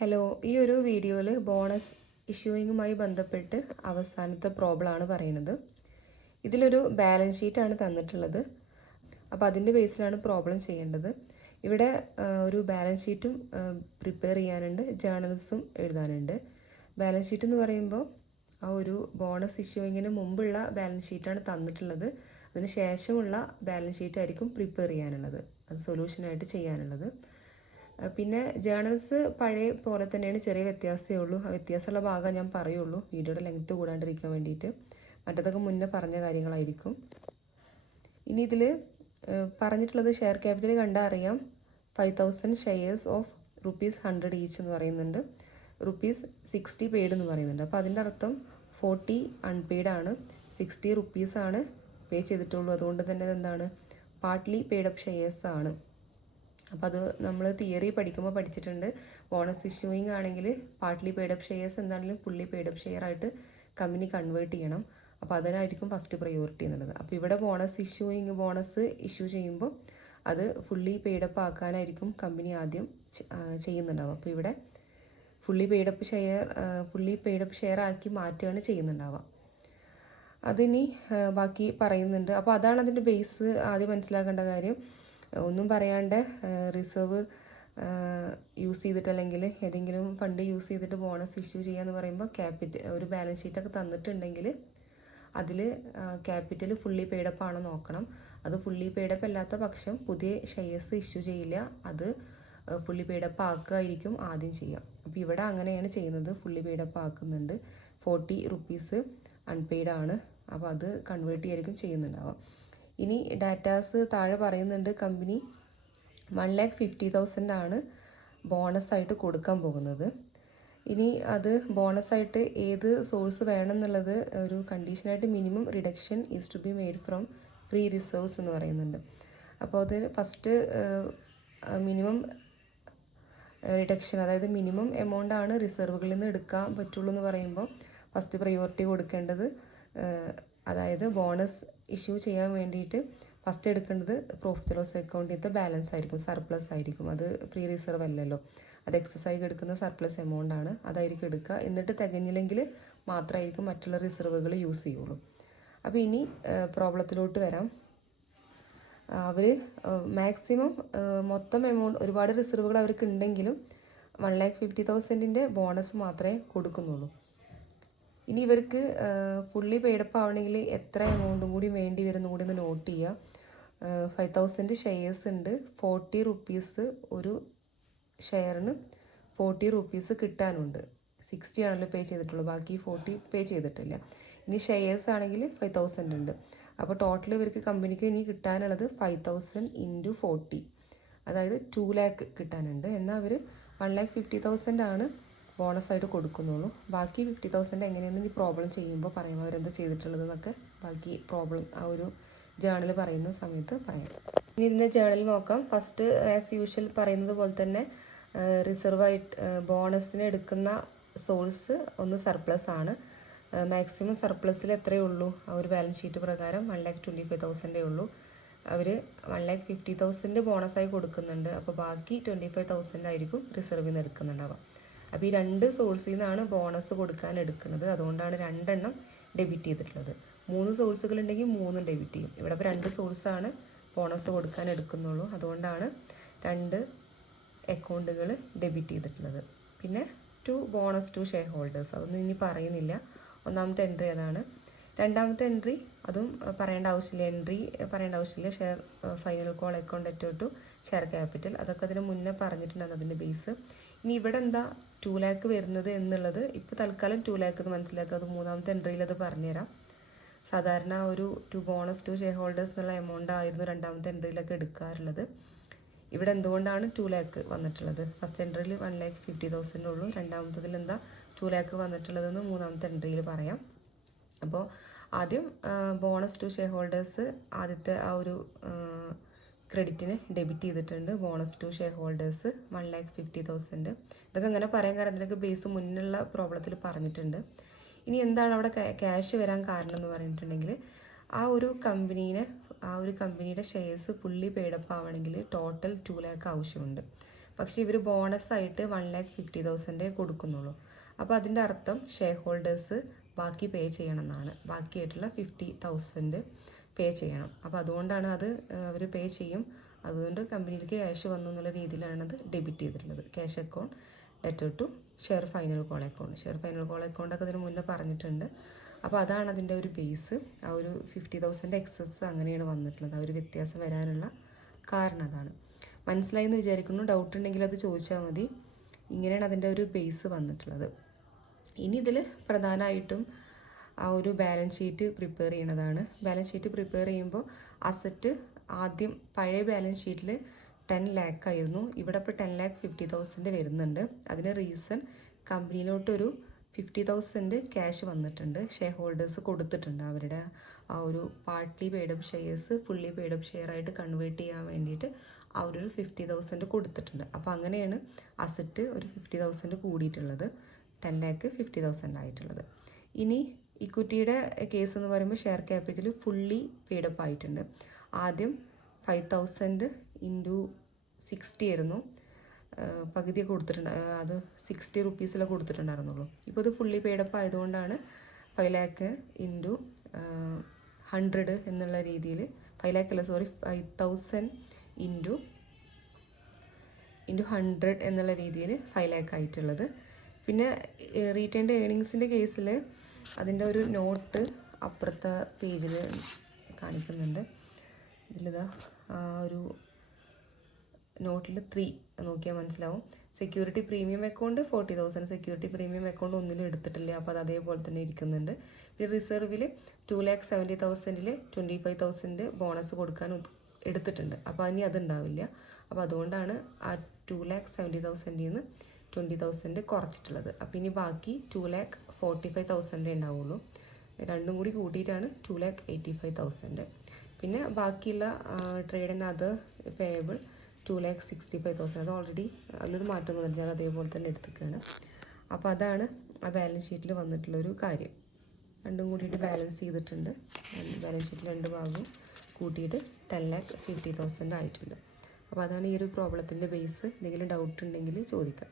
Hello, ഈ ഒരു വീഡിയോയിൽ ബോണസ് ഇഷ്യൂയിങ്ങുമായി ബന്ധപ്പെട്ട് അവസാനത്തെ പ്രോബ്ലമാണ് പറയുന്നത്. ഇതിലൊരു ബാലൻസ് ഷീറ്റാണ് തന്നിട്ടുള്ളത്. അപ്പോൾ അതിൻ്റെ ബേസിലാണ് പ്രോബ്ലം ചെയ്യേണ്ടത്. ഇവിടെ ഒരു ബാലൻസ് ഷീറ്റും പ്രിപ്പയർ ചെയ്യാനുണ്ട്, ജേർണൽസും എഴുതാനുണ്ട്. ബാലൻസ് ഷീറ്റ് എന്ന് പറയുമ്പോൾ ആ ഒരു ബോണസ് ഇഷ്യൂയിങ്ങിന് മുമ്പുള്ള ബാലൻസ് ഷീറ്റാണ് തന്നിട്ടുള്ളത്. അതിന് ശേഷമുള്ള ബാലൻസ് ഷീറ്റ് ആയിരിക്കും പ്രിപ്പയർ ചെയ്യാനുള്ളത്, അത് സൊല്യൂഷനായിട്ട് ചെയ്യാനുള്ളത്. പിന്നെ ജേർണൽസ് പഴയ പോലെ തന്നെയാണ്, ചെറിയ വ്യത്യാസമേ ഉള്ളൂ. ആ വ്യത്യാസമുള്ള ഭാഗം ഞാൻ പറയുള്ളൂ, വീഡിയോയുടെ ലെങ്ത്ത് കൂടാണ്ടിരിക്കാൻ വേണ്ടിയിട്ട്. മറ്റതൊക്കെ മുന്നേ പറഞ്ഞ കാര്യങ്ങളായിരിക്കും. ഇനി ഇതിൽ പറഞ്ഞിട്ടുള്ളത് ഷെയർ ക്യാപിറ്റൽ കണ്ടാൽ അറിയാം, 5000 ഷെയർസ് ഓഫ് ₹100 ഈച്ച് എന്ന് പറയുന്നുണ്ട്, ₹60 പെയ്ഡ് എന്ന് പറയുന്നുണ്ട്. അപ്പോൾ അതിൻ്റെ അർത്ഥം 40 അൺപെയ്ഡ് ആണ്, 60 റുപ്പീസ് ആണ് പേ ചെയ്തിട്ടുള്ളൂ. അതുകൊണ്ട് തന്നെ എന്താണ്, പാർട്ട്ലി പെയ്ഡ് അപ്പ് ഷെയർസ് ആണ്. അപ്പോൾ അത് നമ്മൾ തിയറി പഠിക്കുമ്പോൾ പഠിച്ചിട്ടുണ്ട്. ബോണസ് ഇഷ്യൂയിങ് ആണെങ്കിൽ പാർട്ട്ലി പെയ്ഡ് അപ്പ് ഷെയർസ് എന്താണെങ്കിലും ഫുള്ളി പെയ്ഡ് അപ്പ് ഷെയർ ആയിട്ട് കമ്പനി കൺവേർട്ട് ചെയ്യണം. അപ്പോൾ അതിനായിരിക്കും ഫസ്റ്റ് പ്രയോറിറ്റി എന്നുള്ളത്. അപ്പോൾ ഇവിടെ ബോണസ് ഇഷ്യൂ ചെയ്യുമ്പോൾ അത് ഫുള്ളി പെയ്ഡ് അപ്പ് ആക്കാനായിരിക്കും കമ്പനി ആദ്യം ചെയ്യുന്നുണ്ടാവുക. അപ്പോൾ ഇവിടെ ഫുള്ളി പെയ്ഡ് അപ്പ് ഷെയർ ആക്കി മാറ്റുകയാണ് ചെയ്യുന്നുണ്ടാവുക. അതിനി ബാക്കി പറയുന്നുണ്ട്. അപ്പോൾ അതാണ് അതിൻ്റെ ബേസ്. ആദ്യം മനസ്സിലാക്കേണ്ട കാര്യം, ഒന്നും പറയാണ്ട് റിസർവ് യൂസ് ചെയ്തിട്ട് അല്ലെങ്കിൽ ഏതെങ്കിലും ഫണ്ട് യൂസ് ചെയ്തിട്ട് ബോണസ് ഇഷ്യൂ ചെയ്യാന്ന് പറയുമ്പോൾ ഒരു ബാലൻസ് ഷീറ്റൊക്കെ തന്നിട്ടുണ്ടെങ്കിൽ അതിൽ ക്യാപിറ്റൽ ഫുള്ളി പെയ്ഡപ്പ് ആണോ നോക്കണം. അത് ഫുള്ളി പെയ്ഡപ്പ് അല്ലാത്ത പക്ഷം പുതിയ ഷെയർസ് ഇഷ്യൂ ചെയ്യില്ല, അത് ഫുള്ളി പെയ്ഡപ്പ് ആക്കുകയായിരിക്കും ആദ്യം ചെയ്യാം. അപ്പോൾ ഇവിടെ അങ്ങനെയാണ് ചെയ്യുന്നത്, ഫുള്ളി പെയ്ഡപ്പ് ആക്കുന്നുണ്ട്. 40 റുപ്പീസ് അൺപെയ്ഡ് ആണ്, അപ്പോൾ അത് കൺവേർട്ട് ചെയ്യായിരിക്കും ചെയ്യുന്നുണ്ടാവുക. ഇനി ഡാറ്റാസ് താഴെ പറയുന്നുണ്ട്, കമ്പനി 1,50,000 ആണ് ബോണസായിട്ട് കൊടുക്കാൻ പോകുന്നത്. ഇനി അത് ബോണസായിട്ട് ഏത് സോഴ്സ് വേണം എന്നുള്ളത് ഒരു കണ്ടീഷനായിട്ട് minimum reduction is to be made from free reserves എന്ന് പറയുന്നുണ്ട്. അപ്പോൾ അത് ഫസ്റ്റ് മിനിമം റിഡക്ഷൻ, അതായത് മിനിമം എമൗണ്ട് ആണ് റിസർവുകളിൽ നിന്ന് എടുക്കാൻ പറ്റുള്ളൂ എന്ന് പറയുമ്പോൾ ഫസ്റ്റ് പ്രയോറിറ്റി കൊടുക്കേണ്ടത്, അതായത് ബോണസ് ഇഷ്യൂ ചെയ്യാൻ വേണ്ടിയിട്ട് ഫസ്റ്റ് എടുക്കേണ്ടത് പ്രോഫിറ്റ് ലോസ് അക്കൗണ്ടിലത്തെ ബാലൻസ് ആയിരിക്കും, സർപ്ലസ് ആയിരിക്കും. അത് ഫ്രീ റിസർവ് അല്ലല്ലോ, അത് എക്സസൈസ് എടുക്കുന്ന സർപ്ലസ് എമൗണ്ട് ആണ്, അതായിരിക്കും എടുക്കുക. എന്നിട്ട് തികഞ്ഞില്ലെങ്കിൽ മാത്രമായിരിക്കും മറ്റുള്ള റിസർവുകൾ യൂസ് ചെയ്യുള്ളൂ. അപ്പോൾ ഇനി പ്രോബ്ലത്തിലോട്ട് വരാം. അവർ മാക്സിമം മൊത്തം എമൗണ്ട്, ഒരുപാട് റിസർവുകൾ അവർക്ക് ഉണ്ടെങ്കിലും 1,50,000 ബോണസ് മാത്രമേ കൊടുക്കുന്നുള്ളൂ. ഇനി ഇവർക്ക് ഫുള്ളി പെയ്ഡപ്പ് ആവണമെങ്കിൽ എത്ര എമൗണ്ടും കൂടി വേണ്ടി വരുന്നു കൂടി ഒന്ന് നോട്ട് ചെയ്യുക. 5,000 ഷെയർസ് ഉണ്ട്, 40 റുപ്പീസ് ഒരു ഷെയറിന് 40 റുപ്പീസ് കിട്ടാനുണ്ട്. 60 ആണല്ലോ പേ ചെയ്തിട്ടുള്ളൂ, ബാക്കി 40 പേ ചെയ്തിട്ടില്ല. ഇനി ഷെയർസ് ആണെങ്കിൽ 5,000 ഉണ്ട്. അപ്പോൾ ടോട്ടൽ ഇവർക്ക് കമ്പനിക്ക് ഇനി കിട്ടാനുള്ളത് 5,000 × 40, അതായത് 2 lakh കിട്ടാനുണ്ട്. എന്നാൽ അവർ 1,50,000 ആണ് ബോണസായിട്ട് കൊടുക്കുന്നുള്ളൂ. ബാക്കി 50,000 എങ്ങനെയെന്ന് ഈ പ്രോബ്ലം ചെയ്യുമ്പോൾ പറയാം, അവരെന്താ ചെയ്തിട്ടുള്ളതെന്നൊക്കെ ബാക്കി പ്രോബ്ലം ആ ഒരു ജേണൽ പറയുന്ന സമയത്ത് പറയാം. ഇനി ഇതിൻ്റെ ജേണൽ നോക്കാം. ഫസ്റ്റ് ആസ് യൂഷ്വൽ പറയുന്നത് പോലെ തന്നെ റിസർവായിട്ട് ബോണസിന് എടുക്കുന്ന സോഴ്സ് ഒന്ന് സർപ്ലസ് ആണ്. മാക്സിമം സർപ്ലസിൽ എത്രയേ ഉള്ളൂ, ആ ഒരു ബാലൻസ് ഷീറ്റ് പ്രകാരം 1,25,000 ഉള്ളൂ. അവർ 1,50,000 ബോണസായി കൊടുക്കുന്നുണ്ട്. അപ്പോൾ ബാക്കി 25,000 ആയിരിക്കും റിസർവിൽ നിന്ന് എടുക്കുന്നുണ്ടാവുക. അപ്പോൾ ഈ 2 സോഴ്സിൽ നിന്നാണ് ബോണസ് കൊടുക്കാൻ എടുക്കുന്നത്. അതുകൊണ്ടാണ് 2 എണ്ണം ഡെബിറ്റ് ചെയ്തിട്ടുള്ളത്. 3 സോഴ്സുകൾ ഉണ്ടെങ്കിൽ 3 ഡെബിറ്റ് ചെയ്യും. ഇവിടെ ഇപ്പോൾ 2 സോഴ്സാണ് ബോണസ് കൊടുക്കാൻ എടുക്കുന്നുള്ളൂ, അതുകൊണ്ടാണ് 2 അക്കൗണ്ടുകൾ ഡെബിറ്റ് ചെയ്തിട്ടുള്ളത്. പിന്നെ ബോണസ് ടു ഷെയർ ഹോൾഡേഴ്സ്, അതൊന്നും ഇനി പറയുന്നില്ല. ഒന്നാമത്തെ എൻട്രി അതാണ്. രണ്ടാമത്തെ എൻട്രി അതും പറയേണ്ട ആവശ്യമില്ല. Share final call account to share capital, അതൊക്കെ അതിന് മുന്നേ പറഞ്ഞിട്ടുണ്ട് അതിൻ്റെ ബേസ്. ഇനി ഇവിടെ എന്താ 2 lakh വരുന്നത് എന്നുള്ളത് ഇപ്പോൾ തൽക്കാലം 2 lakh എന്ന് മനസ്സിലാക്കുക. അത് മൂന്നാമത്തെ എൻട്രിയിൽ അത് പറഞ്ഞുതരാം. സാധാരണ ഒരു ബോണസ് ടു ഷെയർ ഹോൾഡേഴ്സ് എന്നുള്ള എമൗണ്ട് ആയിരുന്നു രണ്ടാമത്തെ എൻട്രിയിലൊക്കെ എടുക്കാറുള്ളത്. ഇവിടെ എന്തുകൊണ്ടാണ് 2 lakh വന്നിട്ടുള്ളത്? ഫസ്റ്റ് എൻട്രിയിൽ 1,50,000 ഉള്ളൂ, രണ്ടാമത്തതിൽ എന്താ 2 lakh വന്നിട്ടുള്ളതെന്ന് മൂന്നാമത്തെ എൻട്രിയിൽ പറയാം. അപ്പോൾ ആദ്യം ബോണസ് ടു ഷെയർ ഹോൾഡേഴ്സ് ആദ്യത്തെ ആ ഒരു ക്രെഡിറ്റിന് ഡെബിറ്റ് ചെയ്തിട്ടുണ്ട്. Bonus to shareholders 1,50,000. ഇതൊക്കെ അങ്ങനെ പറയാൻ കാരണം ഇതിനൊക്കെ ബേസ് മുന്നിലുള്ള പ്രോബ്ലത്തിൽ പറഞ്ഞിട്ടുണ്ട്. ഇനി എന്താണ് അവിടെ ക്യാഷ് വരാൻ കാരണം എന്ന് പറഞ്ഞിട്ടുണ്ടെങ്കിൽ, ആ ഒരു കമ്പനിയുടെ ഷെയർസ് ഫുള്ളി പെയ്ഡപ്പ് ആവണമെങ്കിൽ ടോട്ടൽ 2 lakh ആവശ്യമുണ്ട്. പക്ഷേ ഇവർ ബോണസായിട്ട് 1,50,000 കൊടുക്കുന്നുള്ളൂ. അപ്പോൾ അതിൻ്റെ അർത്ഥം ഷെയർ ഹോൾഡേഴ്സ് ബാക്കി പേ ചെയ്യണം എന്നാണ്. ബാക്കിയായിട്ടുള്ള 50,000 പേ ചെയ്യണം. അപ്പോൾ അതുകൊണ്ടാണ് അത് അവർ പേ ചെയ്യും. അതുകൊണ്ട് കമ്പനിയിലേക്ക് ക്യാഷ് വന്നു എന്നുള്ള രീതിയിലാണ് അത് ഡെബിറ്റ് ചെയ്തിട്ടുള്ളത്. Cash account letter to share final call account. Share final call അക്കൗണ്ടൊക്കെ ഇതിന് മുന്നേ പറഞ്ഞിട്ടുണ്ട്. അപ്പോൾ അതാണ് അതിൻ്റെ ഒരു ബേസ്. ആ ഒരു 50,000 എക്സസ് അങ്ങനെയാണ് വന്നിട്ടുള്ളത്. ആ ഒരു വ്യത്യാസം വരാനുള്ള കാരണം അതാണ്. മനസ്സിലായി എന്ന് വിചാരിക്കുന്നു. ഡൗട്ട് ഉണ്ടെങ്കിൽ അത് ചോദിച്ചാൽ മതി. ഇങ്ങനെയാണ് അതിൻ്റെ ഒരു ബേസ് വന്നിട്ടുള്ളത്. ഇനി ഇതിൽ പ്രധാനമായിട്ടും ആ ഒരു ബാലൻസ് ഷീറ്റ് പ്രിപ്പയർ ചെയ്യണതാണ്. ബാലൻസ് ഷീറ്റ് പ്രിപ്പയർ ചെയ്യുമ്പോൾ അസറ്റ് ആദ്യം പഴയ ബാലൻസ് ഷീറ്റിൽ 10 lakh ആയിരുന്നു. ഇവിടെ ഇപ്പോൾ 10,50,000 വരുന്നുണ്ട്. അതിന് റീസൺ കമ്പനിയിലോട്ടൊരു 50,000 ക്യാഷ് വന്നിട്ടുണ്ട്. ഷെയർ ഹോൾഡേഴ്സ് കൊടുത്തിട്ടുണ്ട്. അവരുടെ ആ ഒരു partly paid-up shares fully paid-up share ആയിട്ട് കൺവേർട്ട് ചെയ്യാൻ വേണ്ടിയിട്ട് അവരൊരു 50,000 കൊടുത്തിട്ടുണ്ട്. അപ്പോൾ അങ്ങനെയാണ് അസറ്റ് ഒരു 50,000 കൂടിയിട്ടുള്ളത്. 10,50,000 ആയിട്ടുള്ളത്. ഇനി ഇക്വിറ്റിയുടെ കേസ് എന്ന് പറയുമ്പോൾ ഷെയർ ക്യാപിറ്റൽ ഫുള്ളി പെയ്ഡപ്പ് ആയിട്ടുണ്ട്. ആദ്യം 5,000 ഇൻറ്റു 60 ആയിരുന്നു. പകുതിയൊക്കെ കൊടുത്തിട്ടുണ്ട്. അത് 60 റുപ്പീസിലൊക്കെ കൊടുത്തിട്ടുണ്ടായിരുന്നുള്ളൂ. ഇപ്പോൾ ഇത് ഫുള്ളി പെയ്ഡപ്പ് ആയതുകൊണ്ടാണ് 5 lakh ഇൻറ്റു 100 എന്നുള്ള രീതിയിൽ 5 lakh അല്ല, സോറി, 5,000 ഇൻറ്റു 100 എന്നുള്ള രീതിയിൽ 5 lakh ആയിട്ടുള്ളത്. പിന്നെ റീറ്റെയിൻഡ് ഏർണിങ്സിൻ്റെ കേസിൽ അതിൻ്റെ ഒരു നോട്ട് അപ്പുറത്തെ പേജിൽ കാണിക്കുന്നുണ്ട്. ഇതിലിതാ ഒരു നോട്ടിൽ 3 നോക്കിയാൽ മനസ്സിലാവും. Security premium account 40,000. Security premium account ഒന്നിലും എടുത്തിട്ടില്ല. അപ്പോൾ അത് അതേപോലെ തന്നെ ഇരിക്കുന്നുണ്ട്. പിന്നെ റിസർവിൽ 2,70,000 25,000 ബോണസ് കൊടുക്കാൻ എടുത്തിട്ടുണ്ട്. അപ്പോൾ ഇനി അതുണ്ടാവില്ല. അപ്പോൾ അതുകൊണ്ടാണ് ആ 2,70,000 നിന്ന് 20,000 കുറച്ചിട്ടുള്ളത്. അപ്പോൾ ഇനി ബാക്കി 2,45,000 ഉണ്ടാവുള്ളൂ. രണ്ടും കൂടി കൂട്ടിയിട്ടാണ് 2,85,000. പിന്നെ ബാക്കിയുള്ള ട്രേഡ് ആൻഡ് അതർ പേയബിൾ 2,65,000. അത് ഓൾറെഡി അതിലൊരു മാറ്റം വന്നിട്ടില്ല. അത് അതേപോലെ തന്നെ എടുത്തിരിക്കുകയാണ്. അപ്പോൾ അതാണ് ആ ബാലൻസ് ഷീറ്റിൽ വന്നിട്ടുള്ളൊരു കാര്യം. രണ്ടും കൂടിയിട്ട് ബാലൻസ് ചെയ്തിട്ടുണ്ട്. ബാലൻസ് ഷീറ്റിൽ രണ്ട് ഭാഗവും കൂട്ടിയിട്ട് 10,50,000 ആയിട്ടുണ്ട്. അപ്പോൾ അതാണ് ഈ ഒരു പ്രോബ്ലത്തിൻ്റെ ബേസ്. എന്തെങ്കിലും ഡൗട്ട് ഉണ്ടെങ്കിൽ ചോദിക്കാം.